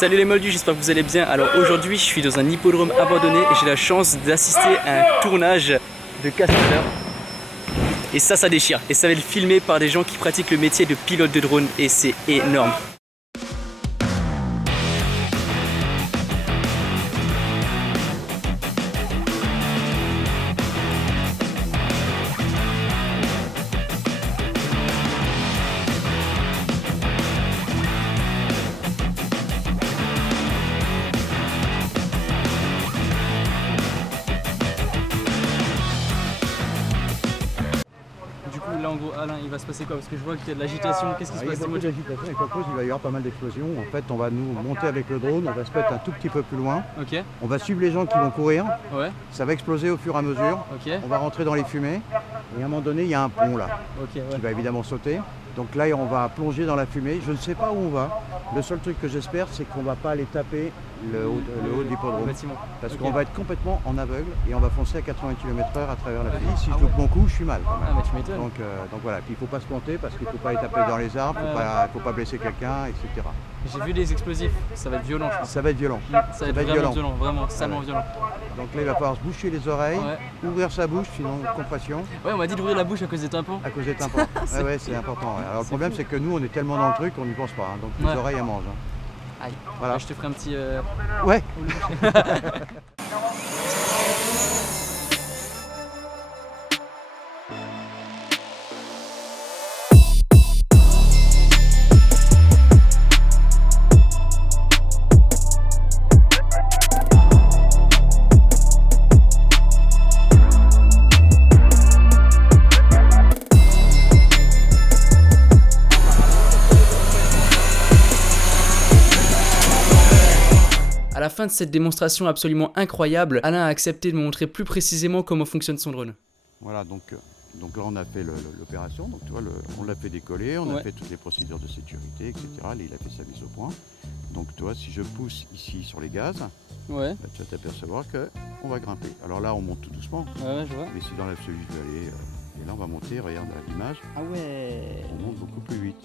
Salut les moldus, j'espère que vous allez bien. Alors aujourd'hui je suis dans un hippodrome abandonné et j'ai la chance d'assister à un tournage de casseur. Et ça déchire. Et ça va être filmé par des gens qui pratiquent le métier de pilote de drone et c'est énorme. Là en gros Alain, il va se passer quoi? Parce que je vois qu'il y a de l'agitation, qu'est-ce qui se passe? Il y a beaucoup d'agitation et quelque chose, il va y avoir pas mal d'explosions. En fait, on va nous monter avec le drone, on va se mettre un tout petit peu plus loin. Ok. On va suivre les gens qui vont courir. Ouais. Ça va exploser au fur et à mesure. Ok. On va rentrer dans les fumées. Et à un moment donné, il y a un pont là, Ok, ouais. qui va évidemment sauter. Donc là, on va plonger dans la fumée. Je ne sais pas où on va. Le seul truc que j'espère, c'est qu'on ne va pas aller taper le haut de l'hippodrome. Parce qu'on va être complètement en aveugle et on va foncer à 80 km/h à travers la fumée. Si je loupe mon coup, je suis mal quand même. Ah, mais tu m'étonnes. Donc voilà, puis il ne faut pas se planter parce qu'il ne faut pas aller taper dans les arbres, il ne faut pas blesser quelqu'un, etc. J'ai vu des explosifs, ça va être violent je pense. Ça va être violent. Ça va être vraiment violent, vraiment salement violent. Donc là, il va falloir se boucher les oreilles, ouvrir sa bouche, sinon compression. Ouais, on m'a dit d'ouvrir la bouche à cause des tympans. À cause des tympans. Ouais, c'est important. Ouais. Alors le problème, c'est que nous, on est tellement dans le truc qu'on n'y pense pas. Hein. Donc les oreilles, elles mangent. Hein. Aïe. Voilà. Je te ferai un petit... Ouais. À la fin de cette démonstration absolument incroyable, Alain a accepté de me montrer plus précisément comment fonctionne son drone. Voilà, donc là on a fait l'opération, donc tu vois, on l'a fait décoller, on a fait toutes les procédures de sécurité, etc. Là, il a fait sa mise au point. Donc tu vois, si je pousse ici sur les gaz, tu vas t'apercevoir qu'on va grimper. Alors là, on monte tout doucement, Je vois. mais si dans l'absolu je veux aller, et là on va monter, regarde l'image, Ah ouais. on monte beaucoup plus vite.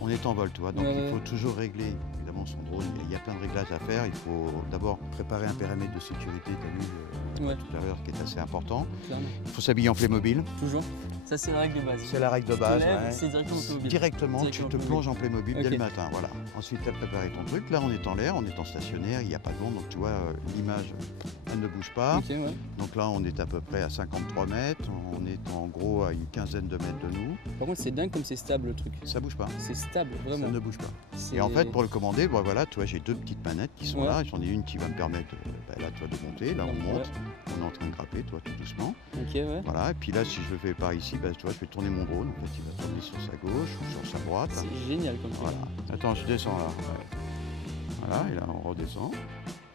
On est en vol, tu vois, donc il faut toujours régler évidemment son drone. Il y a plein de réglages à faire. Il faut d'abord préparer un périmètre de sécurité, tu as vu tout à l'heure, qui est assez important. Clairement. Il faut s'habiller en Playmobil. Toujours. Ça c'est la règle de base. C'est la règle de base. C'est directement Playmobil. Directement, tu te plonges en Playmobil dès le matin. Voilà. Ensuite, tu as préparé ton truc. Là, on est en l'air, on est en stationnaire, il n'y a pas de vent. Donc tu vois, l'image, elle ne bouge pas. Donc là, on est à peu près à 53 mètres. On est en gros à une quinzaine de mètres de nous. Par contre, c'est dingue comme c'est stable le truc. Ça bouge pas. C'est stable, vraiment. Ça ne bouge pas. Et en fait, pour le commander, voilà, tu vois, j'ai deux petites manettes qui sont là. J'en ai une qui va me permettre là, tu vois, de monter. Là, on monte. On est en train de grapper, toi, tout doucement. Voilà. Et puis là, si je le fais par ici, tu vois, je vais tourner mon drone. En fait, il va tourner sur sa gauche ou sur sa droite. C'est génial comme ça. Voilà. Attends, je descends là. Voilà, et là, on redescend.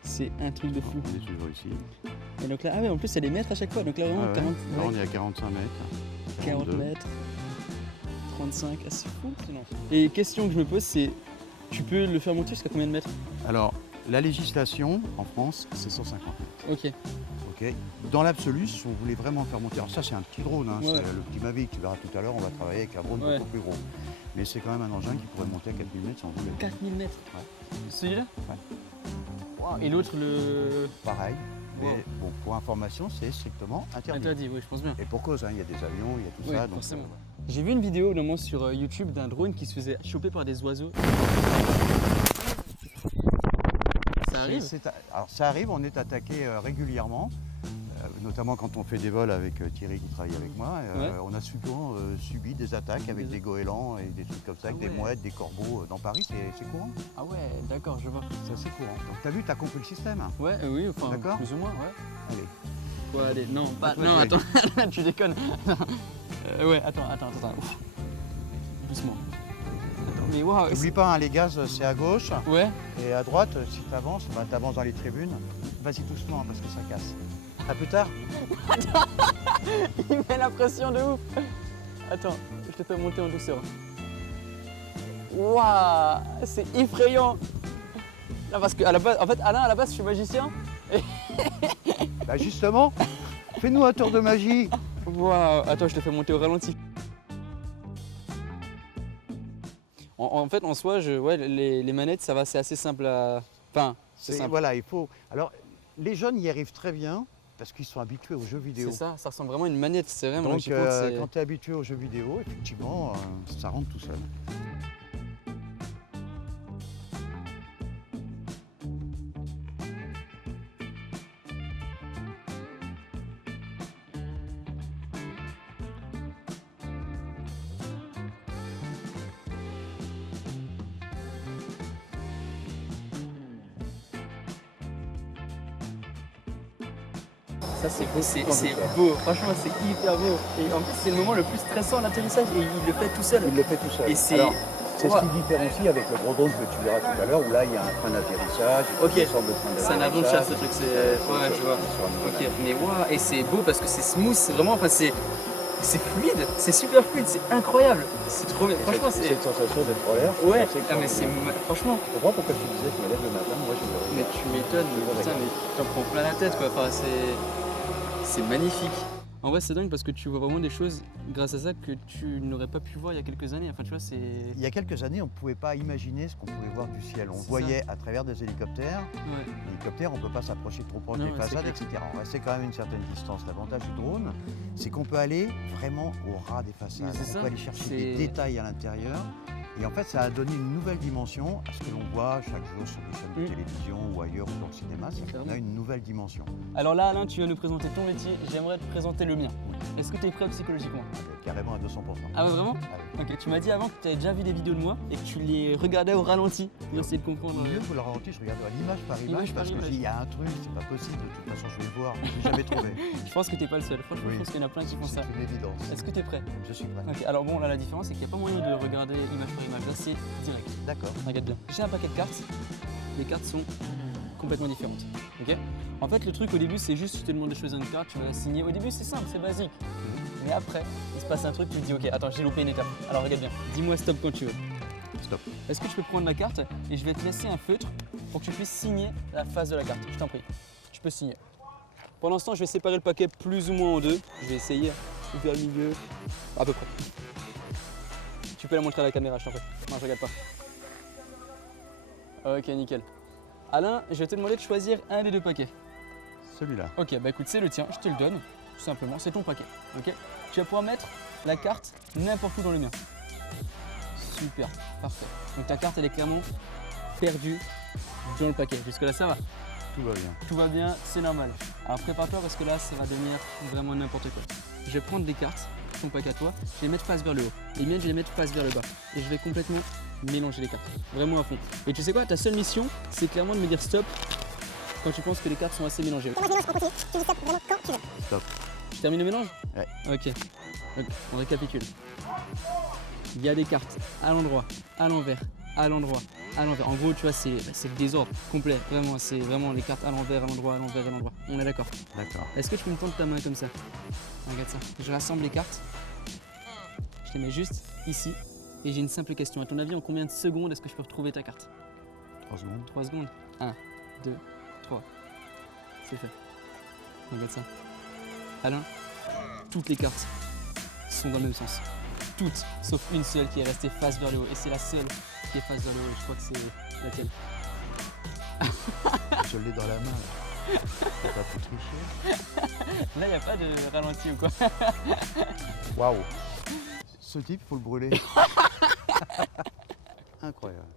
C'est un truc de fou. On est toujours ici. Et donc là, en plus, il y a des mètres à chaque fois. Donc là, vraiment, 40... Là, on est à 45 mètres. 40 mètres. 35, c'est fou sinon. Et question que je me pose, c'est tu peux le faire monter jusqu'à combien de mètres? Alors, la législation en France, c'est 150 mètres. Ok. Dans l'absolu, si on voulait vraiment faire monter, alors ça c'est un petit drone, c'est le petit Mavic, tu verras tout à l'heure, on va travailler avec un drone beaucoup plus gros. Mais c'est quand même un engin qui pourrait monter à 4000 mètres sans voler. 4000 mètres? Celui-là? Wow. Et l'autre, Pareil. Mais bon, pour information, c'est strictement interdit. Interdit, oui, je pense bien. Et pour cause, il y a des avions, il y a tout ça. Donc, forcément. J'ai vu une vidéo notamment sur YouTube d'un drone qui se faisait choper par des oiseaux. Ça arrive? Alors ça arrive, on est attaqué régulièrement, notamment quand on fait des vols avec Thierry qui travaille avec moi. On a souvent subi des attaques avec des goélands et des trucs comme ça, avec des mouettes, des corbeaux. Dans Paris, c'est courant. Ah ouais, d'accord, je vois. C'est assez courant. Donc t'as vu, t'as compris le système? Ouais, oui, enfin plus ou moins, ouais. Allez. Quoi, allez, non, pas, non, attends, tu déconnes. Ouais, attends. Ouf. Doucement. Mais waouh. N'oublie pas, hein, les gaz, c'est à gauche. Ouais. Et à droite, si tu avances, tu avances dans les tribunes. Vas-y doucement hein, parce que ça casse. À plus tard. Attends, il met la pression de ouf. Attends, je te fais monter en douceur. Waouh, c'est effrayant. Non, parce qu'à la base, en fait, Alain, à la base, je suis magicien. Bah justement, fais-nous un tour de magie. Waouh, attends, je te fais monter au ralenti. en fait, en soi, les manettes, ça va, c'est assez simple à. Enfin, c'est simple. Voilà, il faut. Alors, les jeunes y arrivent très bien parce qu'ils sont habitués aux jeux vidéo. C'est ça ressemble vraiment à une manette, c'est vrai. Donc, quand tu es habitué aux jeux vidéo, effectivement, ça rentre tout seul. Ça c'est beau, c'est beau, franchement c'est hyper beau. Et en plus c'est le moment le plus stressant à l'atterrissage et il le fait tout seul. Il le fait tout seul. Et c'est ce qui différencie avec le gros drone que tu verras tout à l'heure où là il y a un train d'atterrissage. Ok, c'est un avion de chasse ce truc, ouais je vois. Ok, mais waouh, et c'est beau parce que c'est smooth, c'est vraiment, enfin c'est fluide, c'est super fluide, c'est incroyable. C'est trop bien, franchement c'est... Cette sensation d'être en l'air. Ouais, mais c'est... Franchement... Je comprends pourquoi tu disais que je me lève le matin, moi je me réveille. Mais tu m'étonnes, putain, mais t'en prends plein la tête quoi, enfin c'est magnifique. En vrai c'est dingue parce que tu vois vraiment des choses grâce à ça que tu n'aurais pas pu voir il y a quelques années. Enfin tu vois c'est... Il y a quelques années on ne pouvait pas imaginer ce qu'on pouvait voir du ciel. On voyait à travers des hélicoptères. Ouais. L'hélicoptère on ne peut pas s'approcher trop proche des façades, etc. On restait quand même une certaine distance. L'avantage du drone c'est qu'on peut aller vraiment au ras des façades. On peut aller chercher des détails à l'intérieur. Et en fait, ça a donné une nouvelle dimension à ce que l'on voit chaque jour sur des chaînes de télévision ou ailleurs ou dans le cinéma. C'est qu'on a une nouvelle dimension. Alors là, Alain, tu vas nous présenter ton métier. J'aimerais te présenter le mien. Est-ce que tu es prêt psychologiquement? Carrément à 200%. Ah ouais, vraiment? Ok, tu m'as dit avant que tu avais déjà vu des vidéos de moi et que tu les regardais au ralenti pour essayer de comprendre. Au lieu de le ralenti, je regardais l'image par image parce que je dis, il y a un truc, c'est pas possible, de toute façon je vais le voir, je l'ai jamais trouvé. Je pense que tu n'es pas le seul, franchement je pense qu'il y en a plein qui font ça. C'est une évidence. Est-ce que tu es prêt? Je suis prêt. Okay, alors bon, là la différence c'est qu'il n'y a pas moyen de regarder image par image, là c'est direct. D'accord. Regarde bien. J'ai un paquet de cartes, les cartes sont complètement différentes. Ok. En fait le truc au début c'est juste, je te demande de choisir une carte, tu vas la signer. Au début c'est simple, c'est basique. Mais après, il se passe un truc, tu te dis ok, attends, j'ai loupé une étape. Alors regarde bien, dis-moi stop quand tu veux. Stop. Est-ce que tu peux prendre la carte et je vais te laisser un feutre pour que tu puisses signer la face de la carte. Je t'en prie, tu peux signer. Pour l'instant, je vais séparer le paquet plus ou moins en deux. Je vais essayer vers le milieu, à peu près. Tu peux la montrer à la caméra, je t'en prie. Non, je regarde pas. Ok, nickel. Alain, je vais te demander de choisir un des deux paquets. Celui-là. Ok, bah écoute, c'est le tien, je te le donne. Tout simplement, c'est ton paquet. Ok. Tu vas pouvoir mettre la carte n'importe où dans le mien. Super, parfait. Donc ta carte elle est clairement perdue dans le paquet. Jusque là ça va? Tout va bien. Tout va bien, c'est normal. Alors prépare-toi parce que là ça va devenir vraiment n'importe quoi. Je vais prendre des cartes, ton paquet à toi, je vais les mettre face vers le haut. Les miennes je vais les mettre face vers le bas. Et je vais complètement mélanger les cartes. Vraiment à fond. Et tu sais quoi, ta seule mission c'est clairement de me dire stop quand tu penses que les cartes sont assez mélangées. Moi je mélange pour continuer. Tu dis stop vraiment quand tu veux. Stop. Tu termines le mélange? Ouais. Ok. Donc, on récapitule. Il y a des cartes à l'endroit, à l'envers, à l'endroit, à l'envers. En gros, tu vois, c'est le désordre complet. Vraiment, c'est vraiment les cartes à l'envers, à l'endroit, à l'envers, à l'endroit. On est d'accord? D'accord. Est-ce que tu peux me tendre ta main comme ça? Regarde ça. Je rassemble les cartes. Je les mets juste ici. Et j'ai une simple question. À ton avis, en combien de secondes est-ce que je peux retrouver ta carte? 3 secondes. 3 secondes. 1, 2, 3. C'est fait. Regarde ça. Alain, toutes les cartes sont dans le même sens. Toutes, sauf une seule qui est restée face vers le haut. Et c'est la seule qui est face vers le haut. Je crois que c'est la tienne. Je l'ai dans la main. Là. Faut pas tout tricher. Là, il n'y a pas de ralenti ou quoi. Waouh. Ce type, faut le brûler. Incroyable.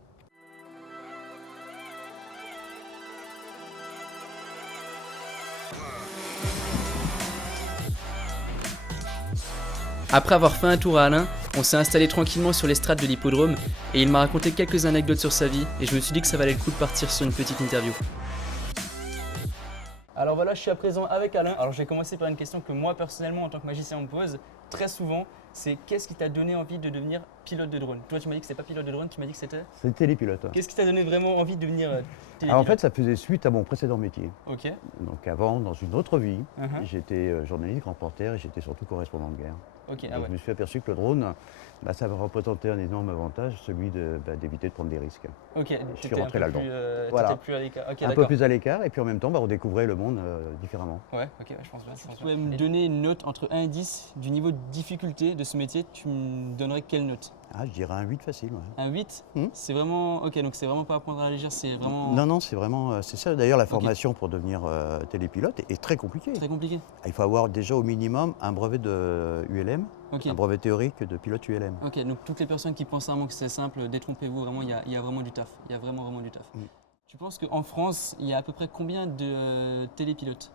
Après avoir fait un tour à Alain, on s'est installé tranquillement sur l'estrade de l'hippodrome et il m'a raconté quelques anecdotes sur sa vie et je me suis dit que ça valait le coup de partir sur une petite interview. Alors voilà, je suis à présent avec Alain. Alors je vais commencer par une question que moi personnellement en tant que magicien on me pose très souvent, c'est qu'est-ce qui t'a donné envie de devenir pilote de drone? Toi tu m'as dit que c'était pas pilote de drone, tu m'as dit que c'était? C'est télépilote. Qu'est-ce qui t'a donné vraiment envie de devenir télépilote? Alors en fait ça faisait suite à mon précédent métier. Ok. Donc avant, dans une autre vie, j'étais journaliste, reporter et j'étais surtout correspondant de guerre. Okay, Je me suis aperçu que le drone, ça représentait un énorme avantage, celui d'éviter de prendre des risques. Ok, je suis rentré là-dedans. Voilà. Plus à l'écart. Okay, un peu plus à l'écart et puis en même temps on découvrait le monde différemment. Ouais, ok, je pense bien. Si tu pouvais me donner une note entre 1 et 10 du niveau de difficulté de ce métier, tu me donnerais quelle note? Ah, je dirais un 8 facile. Ouais. Un 8 Hmm. C'est vraiment. Ok, donc c'est vraiment pas à prendre à la légère, c'est vraiment. Non, non, c'est vraiment. C'est ça. D'ailleurs, la formation pour devenir télépilote est très compliquée. Très compliqué. Il faut avoir déjà au minimum un brevet de ULM, Ok. un brevet théorique de pilote ULM. Ok, donc toutes les personnes qui pensent vraiment que c'est simple, détrompez-vous, vraiment, il y a vraiment du taf. Il y a vraiment, vraiment du taf. Mm. Tu penses qu'en France, il y a à peu près combien de télépilotes?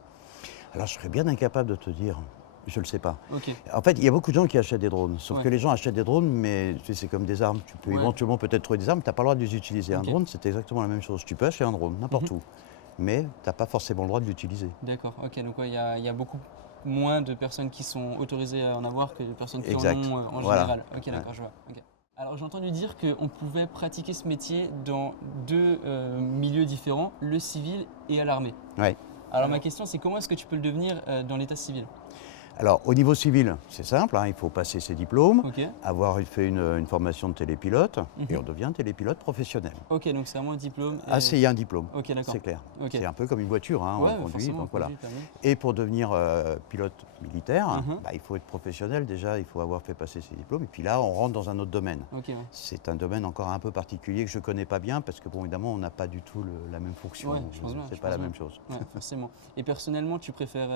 Alors, je serais bien incapable de te dire. Je ne le sais pas. Ok. En fait, il y a beaucoup de gens qui achètent des drones. Sauf Ouais. que les gens achètent des drones, mais tu sais, c'est comme des armes. Tu peux Ouais. éventuellement peut-être trouver des armes, tu n'as pas le droit de les utiliser. Ok. Un drone, c'est exactement la même chose. Tu peux acheter un drone n'importe Mhm. où, mais tu n'as pas forcément le droit de l'utiliser. D'accord, ok, donc ouais, il y a beaucoup moins de personnes qui sont autorisées à en avoir que de personnes qui Exact. en ont en Voilà. général. Ok, d'accord, je vois. Ok. Alors j'ai entendu dire qu'on pouvait pratiquer ce métier dans deux milieux différents, le civil et à l'armée. Ouais. Alors ma question c'est comment est-ce que tu peux le devenir dans l'état civil? Alors, au niveau civil, c'est simple, hein, il faut passer ses diplômes, Ok. avoir fait une formation de télépilote, et Mhm. on devient télépilote professionnel. Ok, donc c'est vraiment un diplôme. Ah, c'est il y a un diplôme, Ok, d'accord. c'est clair. Ok. C'est un peu comme une voiture, hein, Ouais, on conduit, forcément, donc voilà. conduit, permis. Et pour devenir pilote militaire, Mhm. bah, il faut être professionnel déjà, il faut avoir fait passer ses diplômes, et puis là, on rentre dans un autre domaine. Ok, ouais. C'est un domaine encore un peu particulier que je ne connais pas bien, parce que bon, évidemment, on n'a pas du tout la même fonction. Ouais, je pense bien, C'est je pas la pense même bien. chose. Ouais, forcément. Et personnellement, tu préfères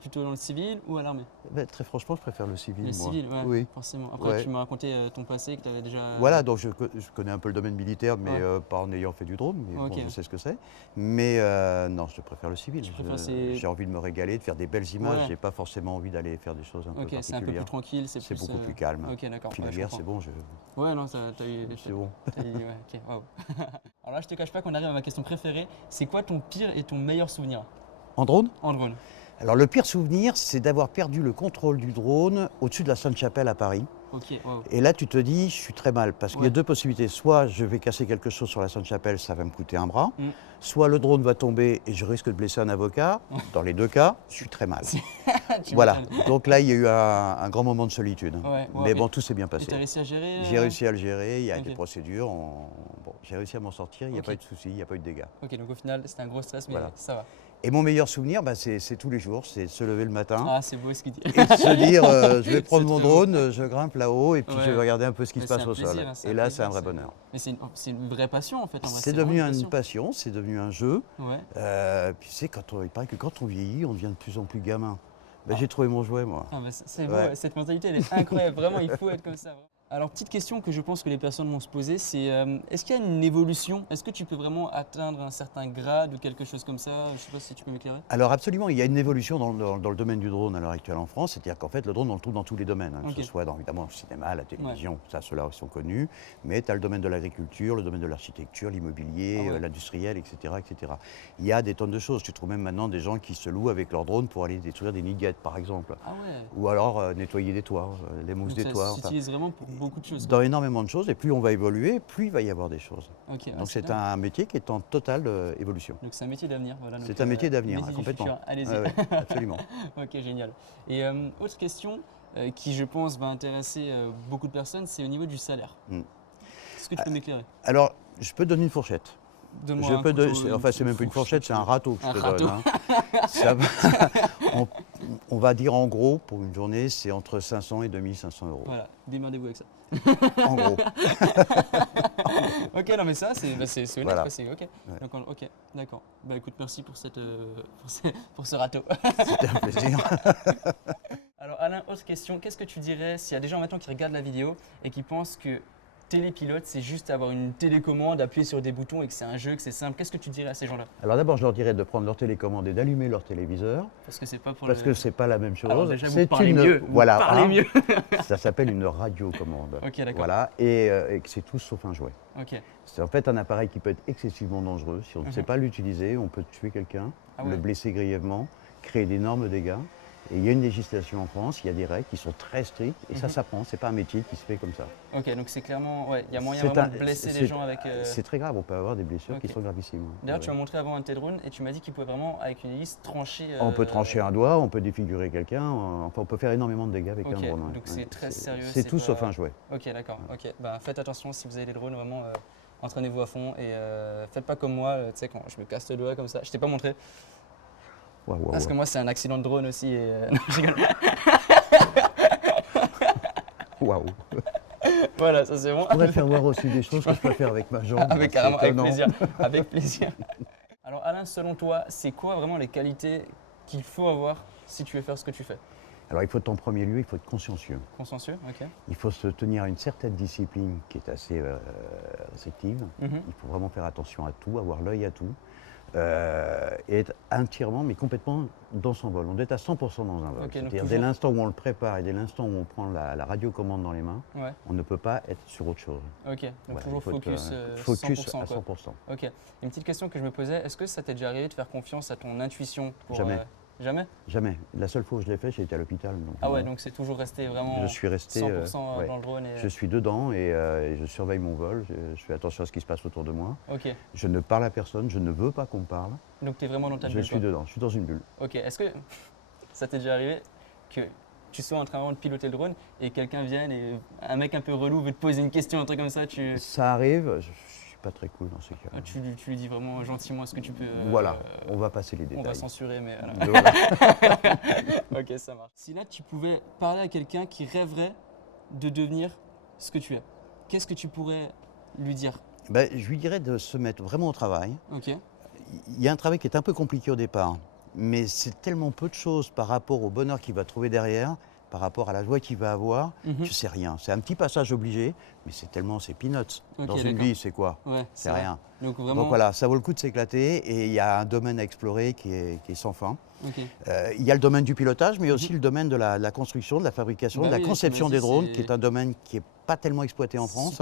plutôt dans le civil ou à l'armée? Ben, très franchement, je préfère le civil. Le moi. civil, ouais, Oui. forcément. Après, Ouais. tu m'as raconté ton passé, que tu avais déjà. Voilà, donc je connais un peu le domaine militaire, mais Ouais. pas en ayant fait du drone, mais Ok. bon, je sais ce que c'est. Mais non, je préfère le civil. Tu préfères ces- J'ai envie de me régaler, de faire des belles images. Ouais. J'ai pas forcément envie d'aller faire des choses un peu Ok, c'est un peu plus particulières. tranquille, C'est beaucoup plus calme. Ok, d'accord. Puis ouais, la je guerre, comprends. c'est bon. Ouais, non, t'as eu des C'est bon. t'as eu- ouais, ok, waouh. Alors là, je te cache pas qu'on arrive à ma question préférée. C'est quoi ton pire et ton meilleur souvenir En drone? en drone? Alors le pire souvenir, c'est d'avoir perdu le contrôle du drone au-dessus de la Sainte-Chapelle à Paris. Ok, waouh. Et là, tu te dis, je suis très mal, parce qu'il y a Ouais. deux possibilités. Soit je vais casser quelque chose sur la Sainte-Chapelle, ça va me coûter un bras. Mm. Soit le drone va tomber et je risque de blesser un avocat. Dans les deux cas, je suis très mal. Tu Voilà. m'étonnes. Donc là, il y a eu un grand moment de solitude. Ouais, ouais, Mais et- bon, tout s'est bien Et t'as passé. réussi à gérer J'ai réussi à le gérer, il y a Ok. des procédures. Bon, j'ai réussi à m'en sortir, il n'y a Ok. pas eu de soucis, il n'y a pas eu de dégâts. Ok, donc au final, c'était un gros stress, mais Voilà. ça va. Et mon meilleur souvenir, bah, c'est tous les jours, c'est de se lever le matin. Ah, c'est beau ce qu'il dit. Et de se dire, je vais prendre C'est mon très beau. drone, je grimpe là-haut et puis Ouais. je vais regarder un peu ce qui Mais se passe c'est un au sol. plaisir, hein, c'est Et un là, plaisir, c'est un vrai c'est- bonheur. Mais c'est une vraie passion en fait. en vrai, C'est devenu vraiment une passion, c'est devenu un jeu. Ouais. Puis tu sais, il paraît que quand on vieillit, on devient de plus en plus gamin. Ben, Ah. j'ai trouvé mon jouet, moi. Ah, bah, c'est beau, Ouais. ouais, cette mentalité elle est incroyable, vraiment il faut être comme ça. Vraiment. Alors petite question que je pense que les personnes vont se poser, c'est est-ce qu'il y a une évolution? Est-ce que tu peux vraiment atteindre un certain grade ou quelque chose comme ça? Je ne sais pas si tu peux m'éclairer. Alors absolument, il y a une évolution dans le domaine du drone à l'heure actuelle en France, c'est-à-dire qu'en fait le drone on le trouve dans tous les domaines, hein, Ok. que ce soit évidemment le cinéma, la télévision, ça ceux-là sont connus, mais tu as le domaine de l'agriculture, le domaine de l'architecture, l'immobilier, Ah ouais. l'industriel, etc., etc. Il y a des tonnes de choses, tu trouves même maintenant des gens qui se louent avec leur drone pour aller détruire des nids de guêtres par exemple, Ah ouais. ou alors nettoyer des toits, les mousses Donc des ça toits. Enfin, s'utilise vraiment pour beaucoup de choses. dans énormément de choses, et plus on va évoluer, plus il va y avoir des choses. Ok, ah, Donc c'est bien. un métier qui est en totale évolution. Donc c'est un métier d'avenir. Voilà, donc, C'est un métier d'avenir, métier du complètement. futur. Allez-y. Ouais, ouais, absolument. Ok, génial. Et autre question qui, je pense, va intéresser beaucoup de personnes, c'est au niveau du salaire. Mm. Est-ce que tu peux m'éclairer? Alors, je peux donner une fourchette. Donne-moi Je un peux couteau, enfin, c'est même pas une fourchette, c'est un râteau que je Un te râteau. donne. Hein. On va dire en gros, pour une journée, c'est entre 500 et 2500 euros. Voilà, démerdez-vous avec ça. En gros. Ok, non mais ça, c'est honnête, Voilà. quoi, c'est ok. Ouais. Donc, ok, d'accord. Bah écoute, merci pour, pour ce râteau. C'était un plaisir. Alors Alain, autre question, qu'est-ce que tu dirais s'il y a des gens maintenant qui regardent la vidéo et qui pensent que télépilote, c'est juste avoir une télécommande, appuyer sur des boutons et que c'est un jeu, que c'est simple. Qu'est-ce que tu dirais à ces gens-là? Alors d'abord, je leur dirais de prendre leur télécommande et d'allumer leur téléviseur, Parce que c'est pas pour parce que c'est pas la même chose. Alors déjà, vous C'est parlez mieux. Voilà, Vous parlez hein. mieux. Ça s'appelle une radiocommande. Ok, d'accord. Voilà, et que c'est tout sauf un jouet. Ok. C'est en fait un appareil qui peut être excessivement dangereux. Si on ne Mhm. sait pas l'utiliser, on peut tuer quelqu'un, Ah le ouais. blesser grièvement, créer d'énormes dégâts. Et il y a une législation en France, il y a des règles qui sont très strictes, et ça Mhm. s'apprend, c'est pas un métier qui se fait comme ça. Ok, donc c'est clairement, ouais, il y a moyen C'est vraiment un- de blesser c'est- les gens avec. C'est très grave, on peut avoir des blessures qui Ok. sont gravissimes. D'ailleurs, Ouais. tu m'as montré avant un de tes drones et tu m'as dit qu'il pouvait vraiment, avec une hélice, trancher. On peut trancher un doigt, on peut défigurer quelqu'un, enfin on peut faire énormément de dégâts avec Ok, un drone. ouais. donc c'est très sérieux, C'est c'est tout pas- sauf un jouet. Ok, d'accord. Ok, bah, faites attention si vous avez des drones, vraiment, entraînez-vous à fond et faites pas comme moi, tu sais, quand je me casse le doigt comme ça. Je t'ai pas montré Ouais, ouais, parce ouais. que moi, c'est un accident de drone aussi. Et, non, je rigole. Waouh. Voilà, ça c'est bon. Je pourrais te faire voir aussi des choses que je peux faire avec ma jambe. Avec, carrément, avec plaisir. Avec plaisir. Alors Alain, selon toi, c'est quoi vraiment les qualités qu'il faut avoir si tu veux faire ce que tu fais? Alors il faut en premier lieu, il faut être consciencieux. Consciencieux, ok. Il faut se tenir à une certaine discipline qui est assez restrictive. Il faut vraiment faire attention à tout, avoir l'œil à tout. Et être entièrement, mais complètement dans son vol. On doit être à 100% dans un vol. Okay, c'est-à-dire dès l'instant où on le prépare et dès l'instant où on prend la radiocommande dans les mains, on ne peut pas être sur autre chose. Ok, donc voilà, toujours focus, focus 100%, à 100%. Ok, une petite question que je me posais, est-ce que ça t'est déjà arrivé de faire confiance à ton intuition pour, Jamais. Jamais? Jamais. La seule fois où je l'ai fait, j'ai été à l'hôpital. Ah ouais, donc c'est toujours resté vraiment je suis resté, 100% dans le drone et... Je suis dedans et je surveille mon vol, je fais attention à ce qui se passe autour de moi. Ok. Je ne parle à personne, je ne veux pas qu'on me parle. Donc tu es vraiment dans ta bulle? Je suis dedans, je suis dans une bulle. Ok, est-ce que ça t'est déjà arrivé que tu sois en train de piloter le drone et quelqu'un vienne et un mec un peu relou veut te poser une question, un truc comme ça, Ça arrive, je suis pas très cool dans ces cas-là. Tu lui dis vraiment gentiment ce que tu peux... Voilà, on va passer les détails. On va censurer, mais... Voilà. Ok, ça marche. Si là, tu pouvais parler à quelqu'un qui rêverait de devenir ce que tu es, qu'est-ce que tu pourrais lui dire? Ben, je lui dirais de se mettre vraiment au travail. Ok. Il y a un travail qui est un peu compliqué au départ, mais c'est tellement peu de choses par rapport au bonheur qu'il va trouver derrière, par rapport à la joie qu'il va avoir, que c'est rien. C'est un petit passage obligé, mais c'est peanuts. Okay, dans une vie, c'est quoi? C'est rien. Donc voilà, ça vaut le coup de s'éclater et il y a un domaine à explorer qui est sans fin. Okay. Il y a le domaine du pilotage, mais aussi le domaine de la construction, de la fabrication, de la conception des drones, qui est un domaine qui n'est pas tellement exploité en France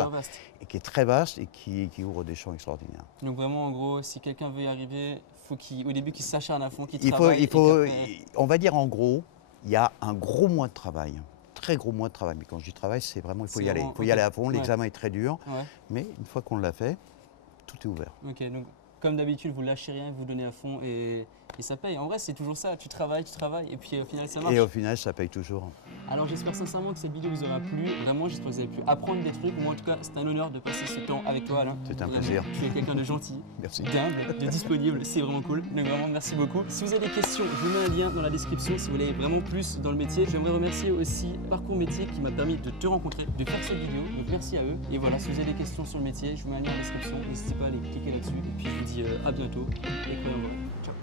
et qui est très vaste et qui ouvre des champs extraordinaires. Donc vraiment, en gros, si quelqu'un veut y arriver, faut au début qu'il s'acharne à fond, qu'il travaille. On va dire en gros, il y a un gros mois de travail, très gros mois de travail. Mais quand je dis travail, c'est vraiment, il faut y aller. Il faut y aller à fond, l'examen est très dur, mais une fois qu'on l'a fait, tout est ouvert. Ok, donc comme d'habitude, vous lâchez rien, vous donnez à fond et ça paye. En vrai, c'est toujours ça, tu travailles et puis au final, ça marche. Et au final, ça paye toujours. Alors j'espère sincèrement que cette vidéo vous aura plu. Vraiment, j'espère que vous avez pu apprendre des trucs. Moi, en tout cas, c'est un honneur de passer ce temps avec toi, Alain. C'est un plaisir. Tu es quelqu'un de gentil, d'humble, de disponible. C'est vraiment cool. Donc vraiment, merci beaucoup. Si vous avez des questions, je vous mets un lien dans la description si vous voulez vraiment plus dans le métier. J'aimerais remercier aussi Parcours Métier qui m'a permis de te rencontrer, de faire cette vidéo. Donc merci à eux. Et voilà, si vous avez des questions sur le métier, je vous mets un lien dans la description. N'hésitez pas à aller cliquer là-dessus. Et puis je vous dis à bientôt et croyez en vous. Ciao.